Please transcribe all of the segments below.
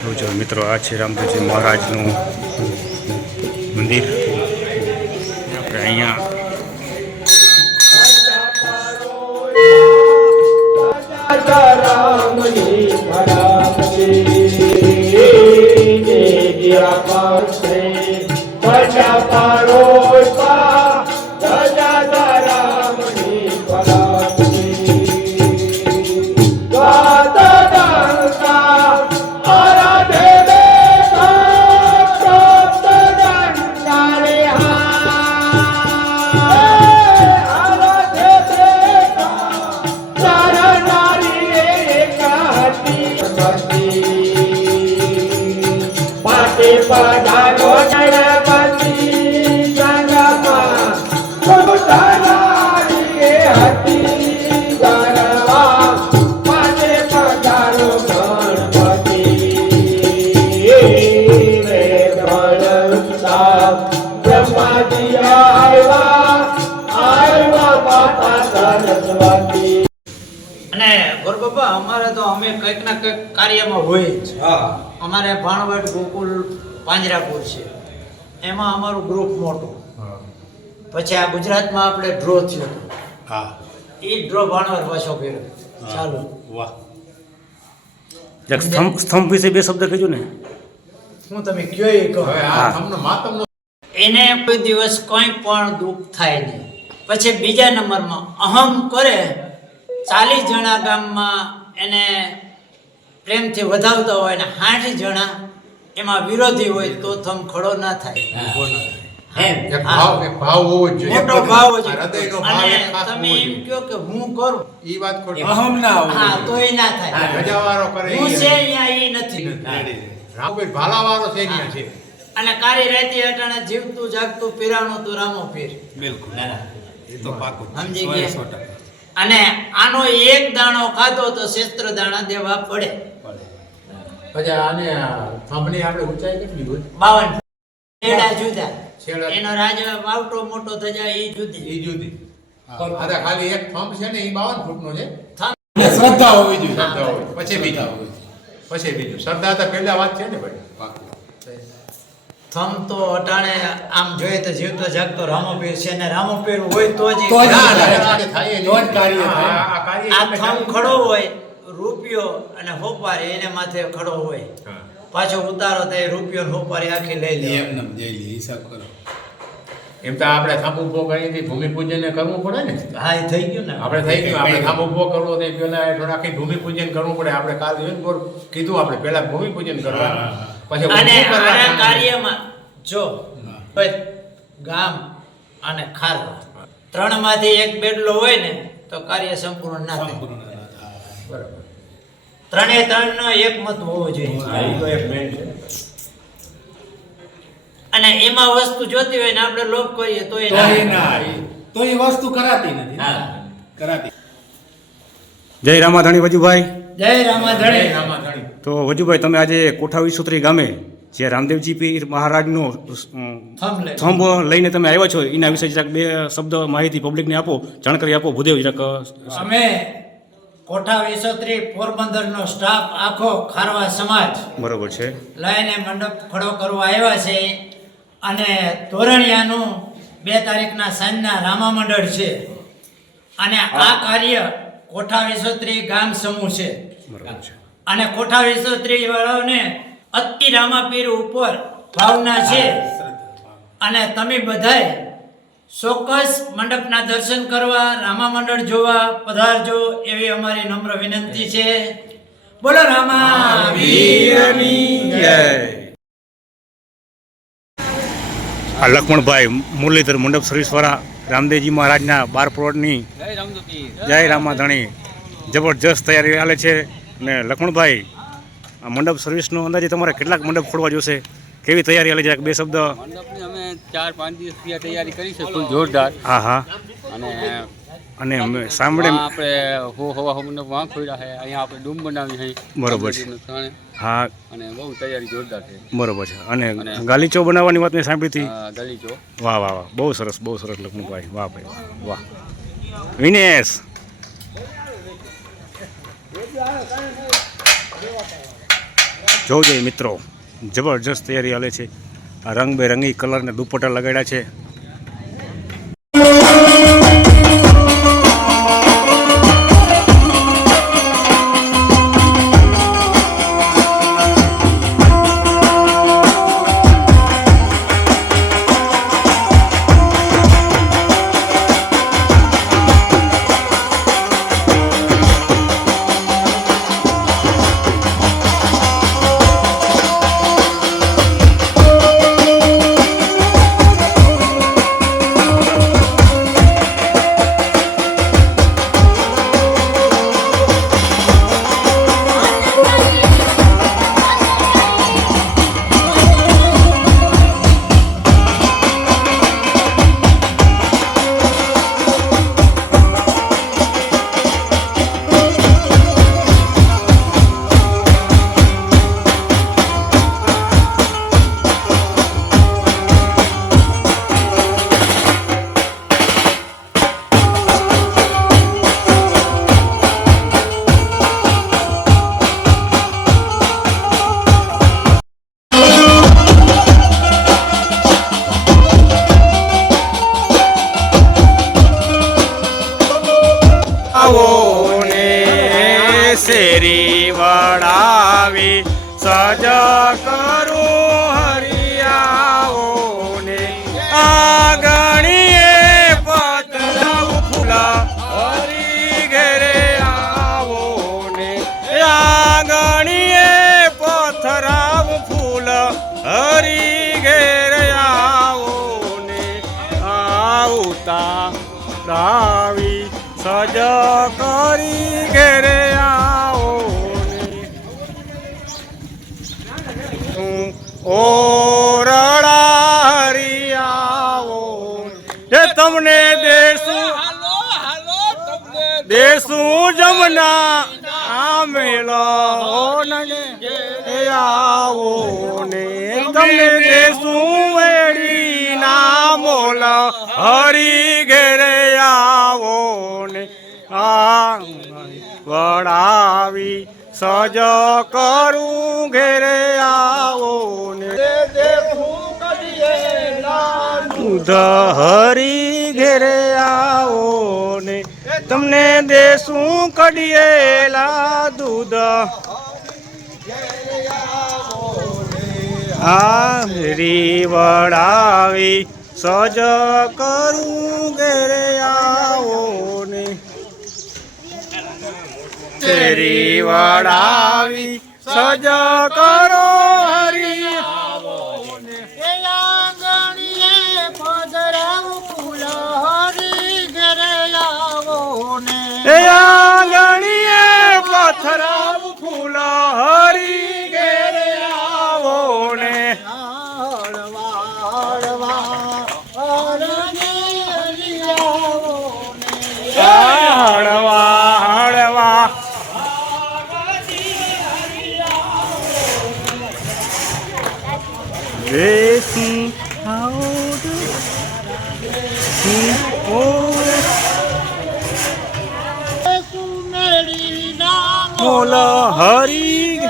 જો મિત્રો આ છે રામદેવજી મહારાજનું મંદિર. આપણે અહીંયા અને ગોરબાપા અમારે તો અમે કંઈક ના કંઈક કાર્યમાં હોય જ. અમારે ભાણવડ ગોકુલ પાંજરાપુર છે, એમાં અમારું ગ્રુપ મોટું. પછી આ ગુજરાતમાં આપણે ડ્રો થયો હતો, એ ડ્રો ભાણવડ પાછો કર્યો. ચાલો વાહ, સ્તંભ વિશે બે શબ્દ કહેજો ને. હું તમે કયો એ કહો. એને કોઈ દિવસ કોઈ પણ દુઃખ થાય નહીં. પછી બીજા નંબરમાં અહમ કરે, 40 જણા ગામમાં એને પ્રેમથી વધાવતા હોય ને 60 જણા એમાં વિરોધી હોય તો થમ ખડો ના થાય. મોટો ભાવ છે. અને તમે એમ કહો કે હું કરું, ઈ વાત ખોટી. અહમ ના હોય, હા તોય ના થાય. ગજાવારો કરે હું છે અહીંયા ઈ નથી. રામભાઈ ભાલાવારો છે અહીંયા છે. અને કારી રાતી અટાણે જીવતું જાગતું પીરાણું તું રામો પીર. બિલકુલ, એ તો પાકું સમજી ગયા. અને આનો એક દાણો ખાધો તો ક્ષેત્ર દાણા દેવા પડે. પછી આને થંભની આપણે ઊંચાઈ કેટલી હોય? 52 છેડા જુદા. છેડા. એનો રાજ વાવટો મોટો થઈ જાય એ જુદી. ઈ જુદી. આ ખાલી એક થંભ છે ને ઈ 52 ફૂટનો છે. શ્રદ્ધા હોવી જોઈએ. શ્રદ્ધા હોય. પછી બીજું શ્રદ્ધા તો પહેલા વાત છે ને ભાઈ. પાકું. થમ તો અટાણે આમ જોઈએ તો જીવતો જાગતો રામોપીર છે ને રામોપીર હોય તો જ તો જ ના, થાય. ના, થાય તો જ કાર્ય થાય. આ કાર્ય આ તમે થમ જાણો. ખડો હોય, રૂપિયો અને હોપારી એને માથે ખડો હોય. હા. પાછો ઉતારો તો એ રૂપિયો ને હોપારી આખી લઈ લે. એમને જઈ લે, હિસાબ કરો. એમ તો આપણે થાંભ ઉભો કરીએ ભૂમિપૂજન ને કરવું પડે ને. હા એ થઈ ગયું ને. આપણે થઈ ગયું. આપણે થાંભ ઉભો કરવો તો પેલા આખી ભૂમિપૂજન કરવું પડે. આપણે કાલ કીધું આપણે પેલા ભૂમિપૂજન કરવા, પછી અને ઊભું કરવા. આના કાર્યમાં જો ગામ અને ખારવા ત્રણમાંથી એક બેડલો હોય ને તો કાર્ય સંપૂર્ણ ના થાય. બરાબર. ત્રણે ત્રણનો એક મત હોવો જોઈએ. હા, ઈ તો એક main છે. અને એમાં વસ્તુ જોતી હોય ને આપણે લોભ કરીએ તો એ તો એ ના, તો એ વસ્તુ કરાતી નથી. હા. કરાતી. જય રામાધણી વજુભાઈ. જય રામાધણી. રામાધણી. તો વજુભાઈ, તમે આજે કોઠા વિસોત્રી ગામે જે રામદેવજી પીર મહારાજનો થંભ લઈને તમે આવ્યા છો, એના વિશે જરાક બે શબ્દ માહિતી પબ્લિકને આપો, જાણકારી આપો. ભૂદેવ જરાક. અમે કોઠા વિસોત્રી પોરબંદરનો સ્ટાફ આખો ખારવા સમાજ બરોબર છે. લઈને મંડપ ખડો કરવા આવ્યા છે. અને તોરણિયાનું 2 તારીખના સાંજના રામા મંડળ છે. અને આ કાર્ય કોઠા વિસોત્રી ગામ સમૂહ છે. બરોબર છે. અને કોઠા વિસોત્રી વાળાઓને અતિ રામાપીર ઉપર ભાવના છે. અને તમે બધાય ચોક્કસ મંડપના દર્શન કરવા, રામા મંડળ જોવા પધારજો એવી અમારી નમ્ર વિનંતી છે. બોલો રામા વીરની જય. આ લક્ષ્મણભાઈ મુરલીધર મંડપ સર્વિસવાળા રામદેવજી મહારાજના 12 પ્લોટની જય રામાધણી જબરજસ્ત તૈયારી ચાલે છે. અને લક્ષ્મણભાઈ, આ મંડપ સર્વિસનો અંદાજે તમારે કેટલાક મંડપ ખોલવા જોશે? કેવી તૈયારી ચાલે છે? બે શબ્દ. મંડપની અમે 4-5 દિવસ તૈયારી કરી છે, ફૂલ જોરદાર. હા હા. અને અમે સાંભળે આપણે હવા મંડપ વાં ખોલ્યા છે. અહીંયા આપણે ડૂમ બનાવી છે. બરોબર છે. હા, અને બહુ તૈયારી જોરદાર છે. બરોબર છે. અને ગાલીચો બનાવવાની વાત મેં સાંભળી હતી. ગલીચો. વાહ વાહ વાહ, બહુ સરસ લક્ષ્મણભાઈ. વાહ ભાઈ વાહ. વિનેશ, જોજો મિત્રો, જબરજસ્ત તૈયારી હાલે છે. આ રંગબેરંગી કલરના દુપટ્ટા લગાડ્યા છે. શેરી વડાવી સજ કરું હરિયાઓ ને આંગણીએ પતરાવ ફૂલા હરી ઘેરે આવો ને આંગણીએ પથરાવ ફૂલ હરી ઘેરે આવો ને આવતા રાવી સજ કરી ઘેરે આવો ઓરડા હરિયાવો એ તમને દેશું જમના આમેલો આવો ને તમને દેશું વેડી ના મોલ હરી ઘેરે આવો ને આ વડાવી સજ કરું ઘેરે આવો ને દૂધ હરી ઘેરે આવો ને તમને દેશું કડિયેલા દૂધ હરી વડાવી સજ કરું ઘેરે આવો ને તેરી વડાવી સજ કરો હરી આવો ને આંગણીએ પધરાવ ફૂલ હરી ઘરે આવો ને આંગણીએ પથરાવ ફૂલ હરી ઘરે આવો ને દેશી મોલ હરી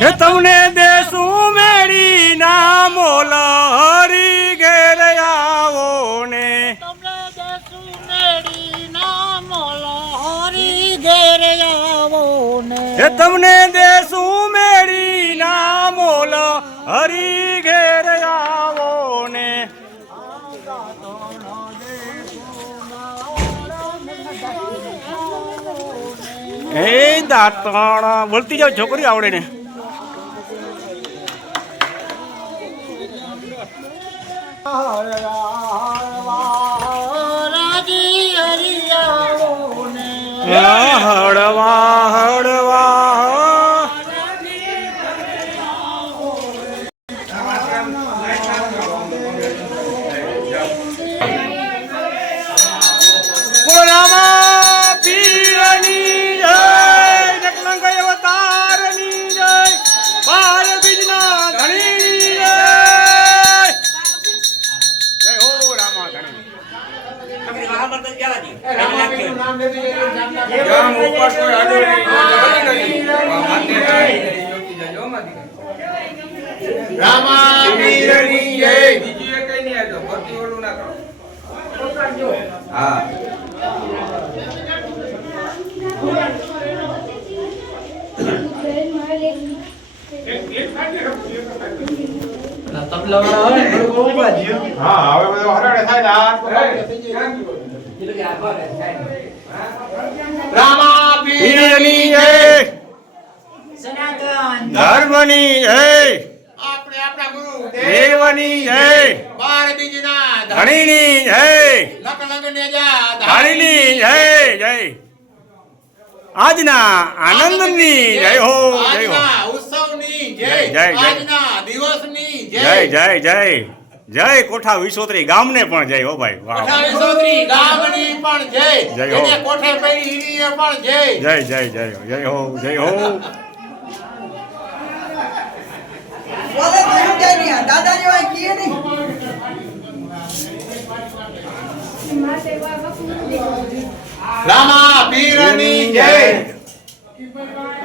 હે તમને દેશું મેળી ના મોલ હરી ઘેર આવો ને હે તમને દેશું મેળી ના મોલ હરી ઘેર આવો ને હે દાંતણ બોલતી જાવ છોકરી આવડે ને હળવા હળવા રામા પીરની જય જગલંગ અવતારની જય બાર બીજના ધણીની જય જય હો રામા ધણી રામ ઉપર કોઈ રામા પીરની જય. હા હવે બધો હરાડે થાય ને રામા પીરની જય. સનાતન ધર્મની જય, આપણે આપણા ગુરુ દેવની જય, બાર બીજના ધણીની જય, લગને જા ધણીની જય જય. આજના આનંદની જય હો, જય હો. આજના ઉત્સવની જય. જય, જય. આજના દિવસની જય. જય જય જય જય કોઠા વિસોત્રી ગામને પણ જય હો ભાઈ. વાહ. કોઠારી સોદરી ગામની પણ જય. જય હો. એને કોઠે પડી હીરીએ પણ જય. જય જય જય જય હો, જય હો. બોલે ભાઈ જય નહીં દાદા જેવા કીએ નહીં રામા પીરની જય.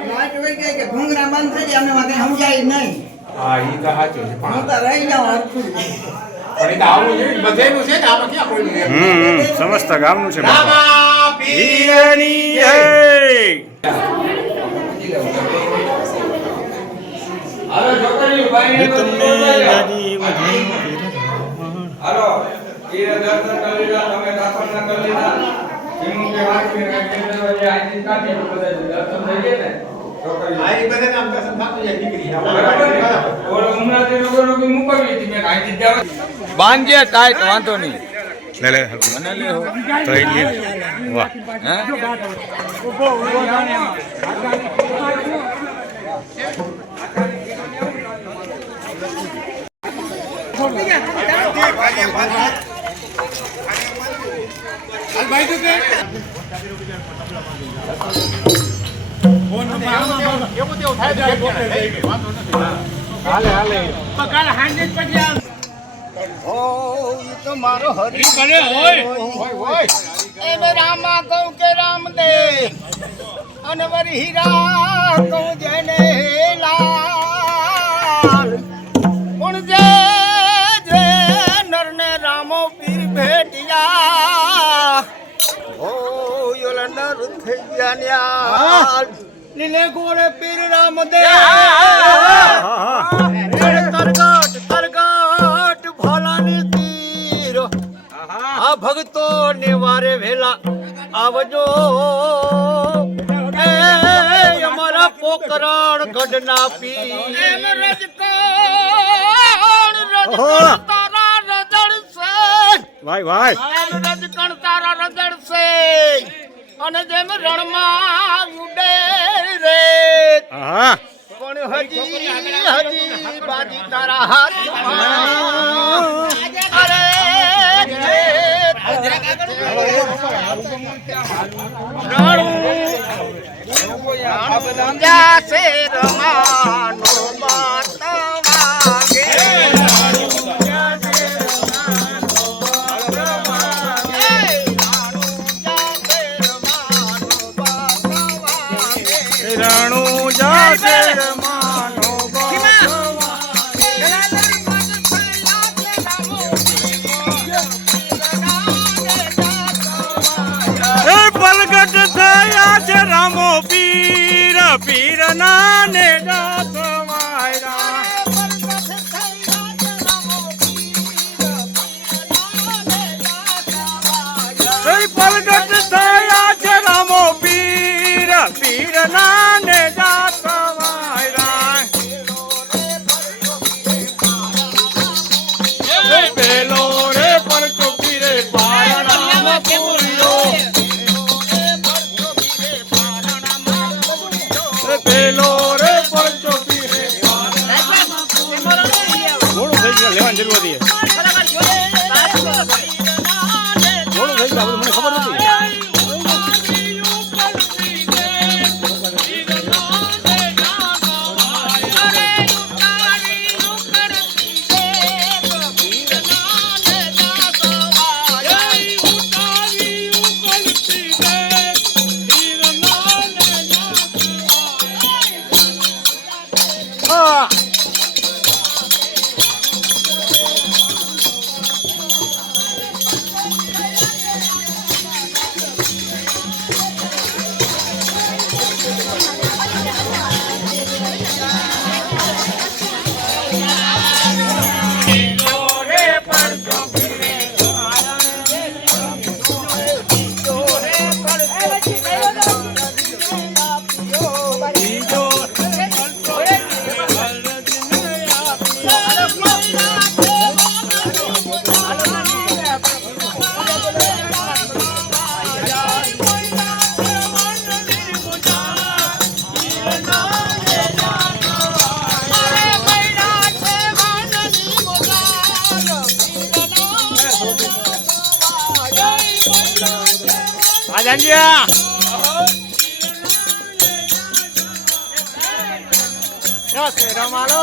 વાત હોય કે ઘૂંઘરા બંધ થઈ જાય અમને વાતે સમજાય નહીં હા ઈ તો સાચું છે હું તો રહી જાઉં હરખું પણ ઈ તો આવું જોઈએ બધેનું છે ને આમાં ક્યાં કોઈનું એમ? સમસ્ત ગામનું છે બાપા. રામા પીરની જય. તમને યાદી વધે. હાલો ઈ દર્શન કરી લીધા તમે દર્શન ન કરી લીધા એનું કે વાત કે જે આઈ કાઢી બધા દર્શન થઈ ગયા ને તો કરી આ ઈ બધાને આમ દર્શન થાતું જાય દીકરી. બરાબર ઓલો ઉમરાથી લોકો મુકાવી હતી મેં આઈ જાવ બાંધજે ટાઈટ વાંધો નહીં લે લે મને લે હો તો એ લે. વાહ. હે એવું તેવું થાય તો વાંધો નથી. હાલે હાલે એમ રામા કહું કે રામદેવ અને વરી હીરા કહું જેને લાલ પણ જે જે નરને રામો પીર ભેટિયા હો યોલ નર થઈ ગયા ન્યાલ લીલે ગોળે પીર રામદેવ તરગટ તરગટ ભોલાની તીર આ ભક્તો ને વારે વેલા આવજો એ અમારા પોકરણ ગઢના પી એમ રજકણ તારા રજડ છે ભાઈ ભાઈ. એમ રજકણ તારા રજડ છે અને જેમ રણમાં ઉડે રે હા પણ હજી બાજી તારા હાથમાં અરે જાસે રમાનો બાત વાગે રાણુ જાસે માનો એ પલગટ થયા છે રામો પીર પીર નાને જાત વાયરા. એ પલગટ થયા છે રામો પીર પીર નાને જાત વાયરા. એ પેલો રે પરચો પીરે પારણામાં પૂર્યો. એ પેલો રે પરચો પીરે ઘોડું થઈ ગયું લેવાની જરૂર હતી. ઘોડું થઈ ગયું મને ખબર નથી. હા આજાંજિયા રમાડો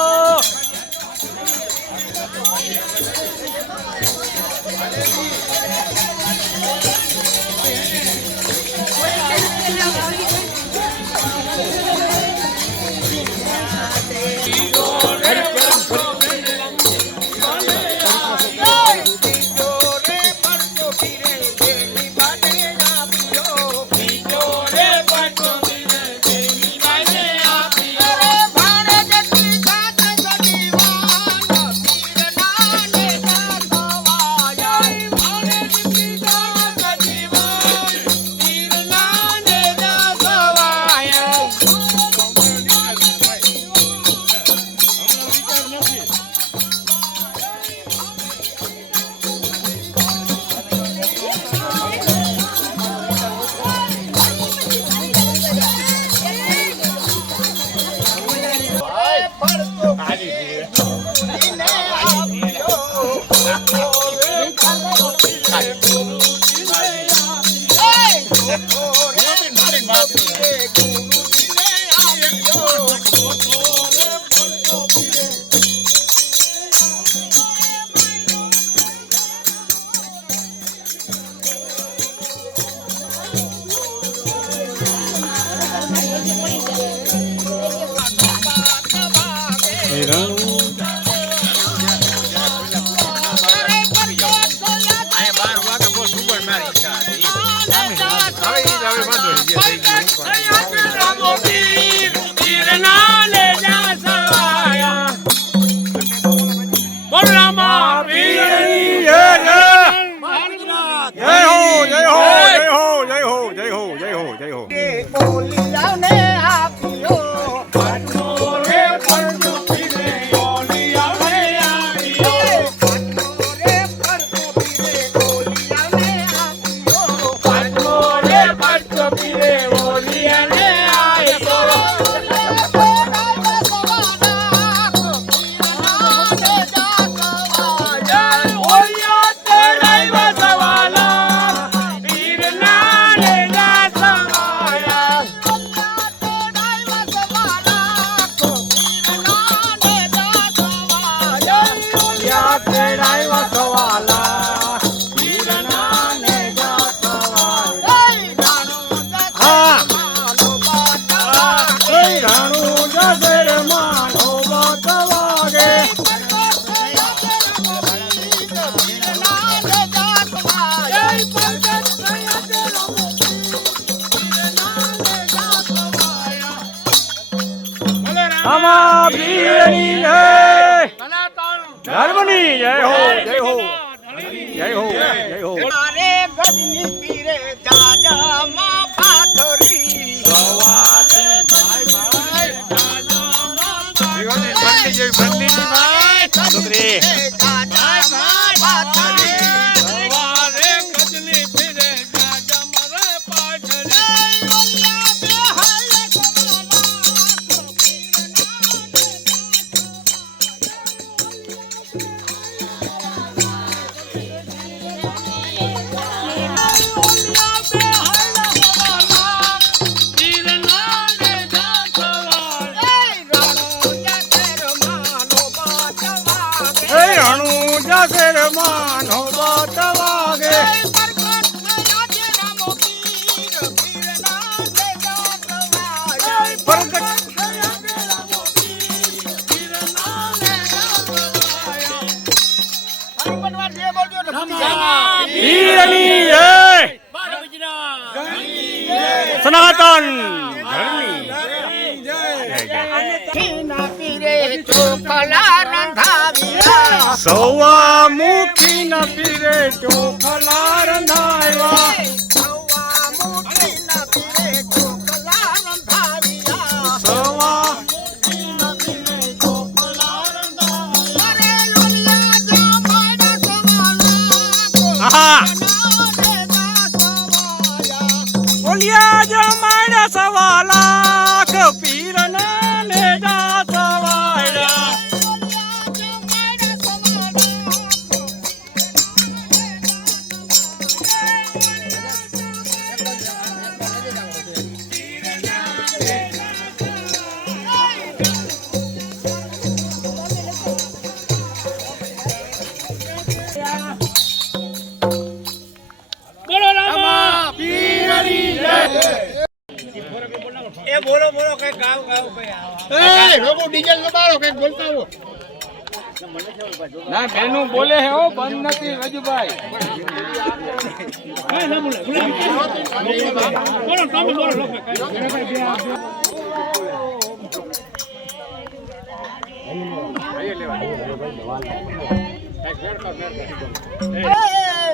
ધર્મની જય હો જય હો જય હો જય હો મારે ગજની પીરે જાજા માં પાથરી સવારે ભાઈ જાજા માં પાથરી છોકરી જાજા માં પાથરી સવારે ગજની પીરે જાજા મારે પાથરી ઓલિયા બે હાલે માનો બતવાગે પ્રગટ પીરની જય સનાતન ધર્મની ના પીરે ચોખલા રંધાવ્યા સવા મુખી ન પીરે ચોખલા રંધાવ્યા સવા મુઠી ના પીરે ચોખલા રંધાવ્યા સવા અરે લોલિયા જા માડા સવાલા આહા સવાયા ઓલિયા જમાડ્યા સવા લાખ પીરના નેજા સવાડ્યા ના બેનું બોલે હે હો બંધ નથી રજુભાઈ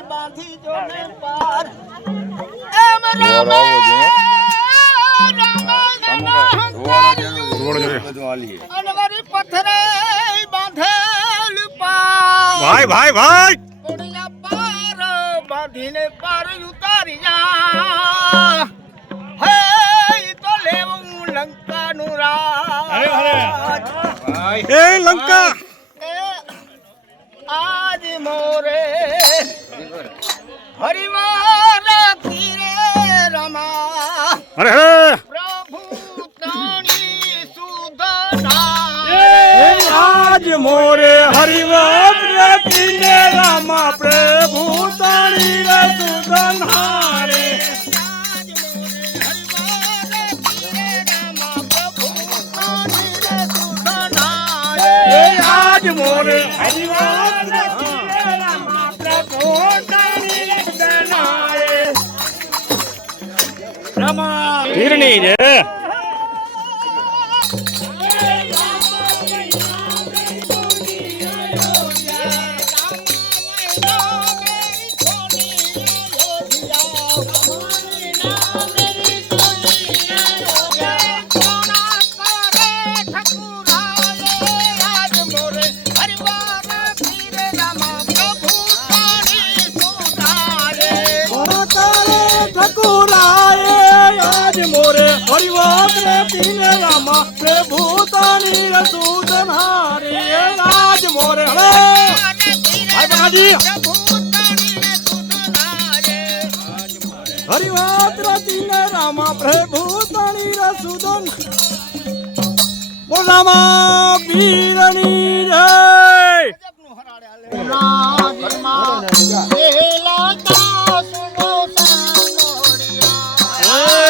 બાંધી જોને પાર એમ રામે અનવરી પથરે બાંધેલ પાર ભાઈ ભાઈ ભાઈ કોડિયા પાર બાંધીને પાર ઉતાર્યા હે ઈ તો લેવું લંકાનું રાજ એ લંકા એ આજ મોરે હરિવાર તીરે રમા અરે હે પ્રભુ તાણી સુધના આજ મોરે હરિવત રતીને રામા પ્રભુ તાણી રે સુદન હારે આજ મોરે હરિવત રતીને રામા પ્રભુ તાણી રે સુદન હારે રામા પીરની જય હરિવત રે પીને રામા પ્રભુ તારી રસૂદન હારે આજ મોરે હવે ભાઈ બાજી હરિવત રે પીને રામા પ્રભુ તારી રસૂદન બોલ રામા પીરની જય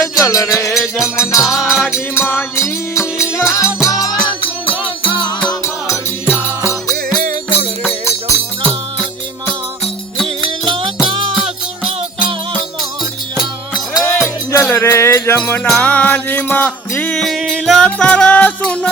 જલ રે જમનાજી માજી જલ રે જમનાજી માં જીલ તર સુન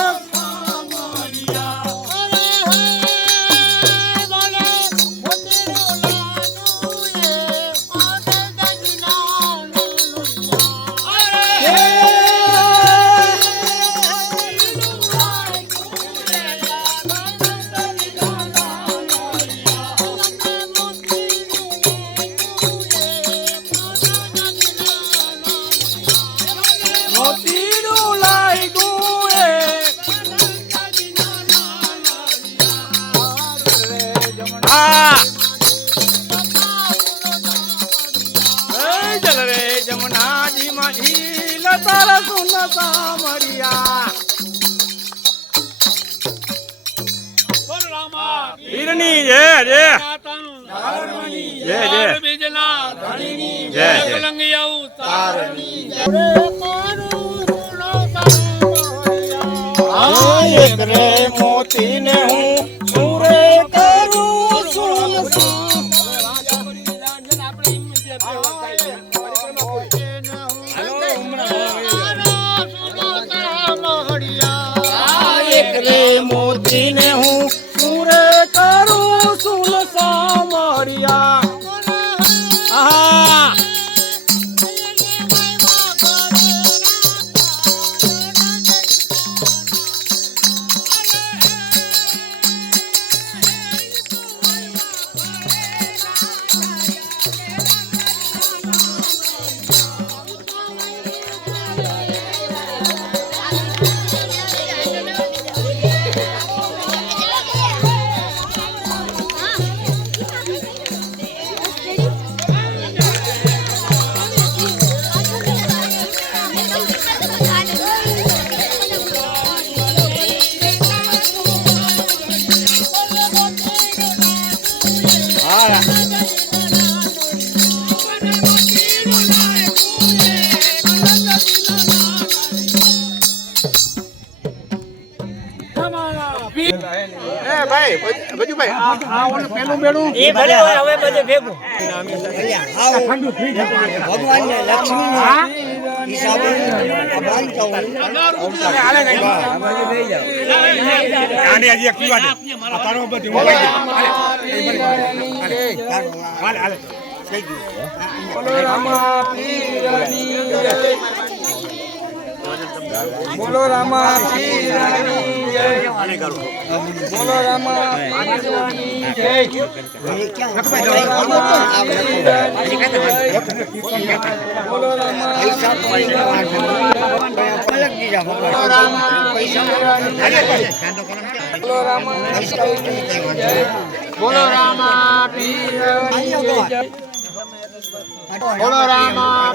જલ રે જમનાજી માં ઝીલ તર સુન સામરિયા પીરની જય જય જય જય જય જય એક રે મોતી ને હું સુરે કરું સુન એને હું પૂરે કરું સુલ સામરિયા આહા એ ભલે હોય હવે બધે ભેગું આને હજી એક પીવા દે આ તારો બધી મોબાઈલ દે હાલે હાલે બોલો રામા પીરની જય બોલો રામા પીરની જય બોલો રામા પીરની જય બોલો રામા પીરની જય બોલો રામા પીરની જય બોલો રામા પીરની બોલો રામા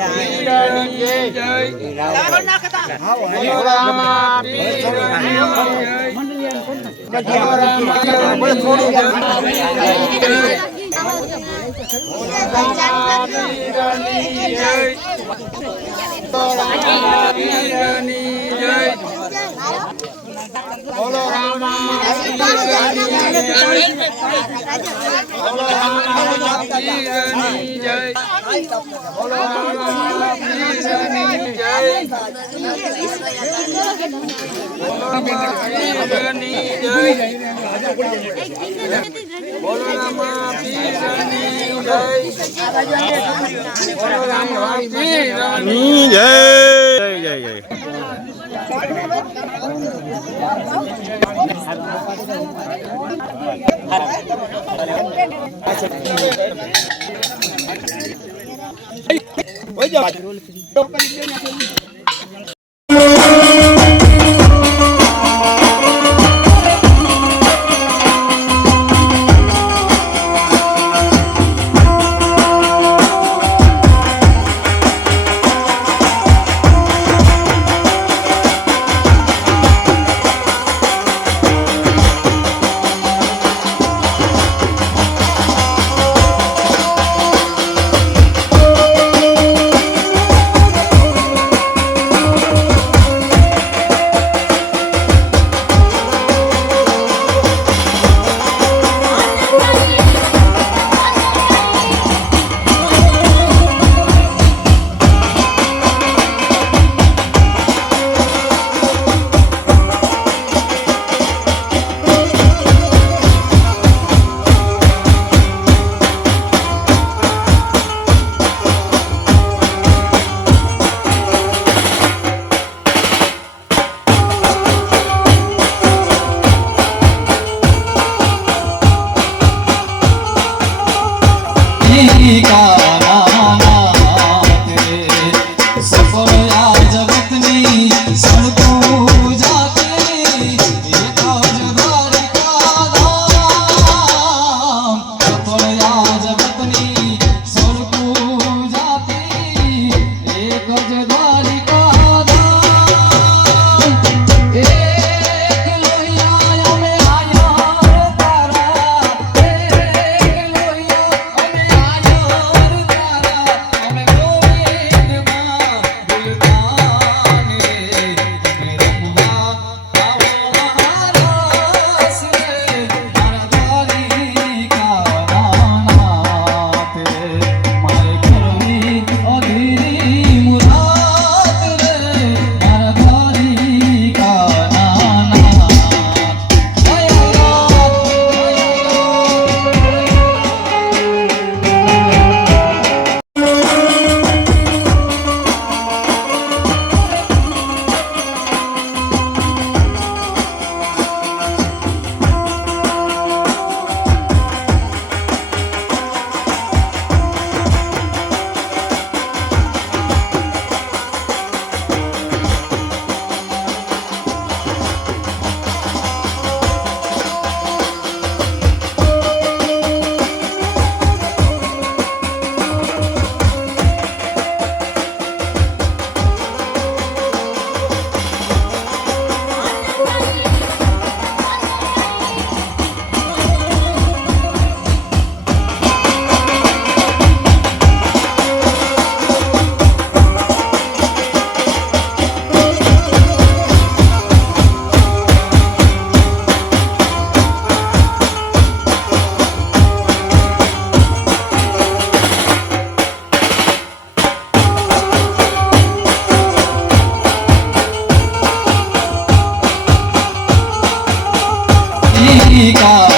મારી કા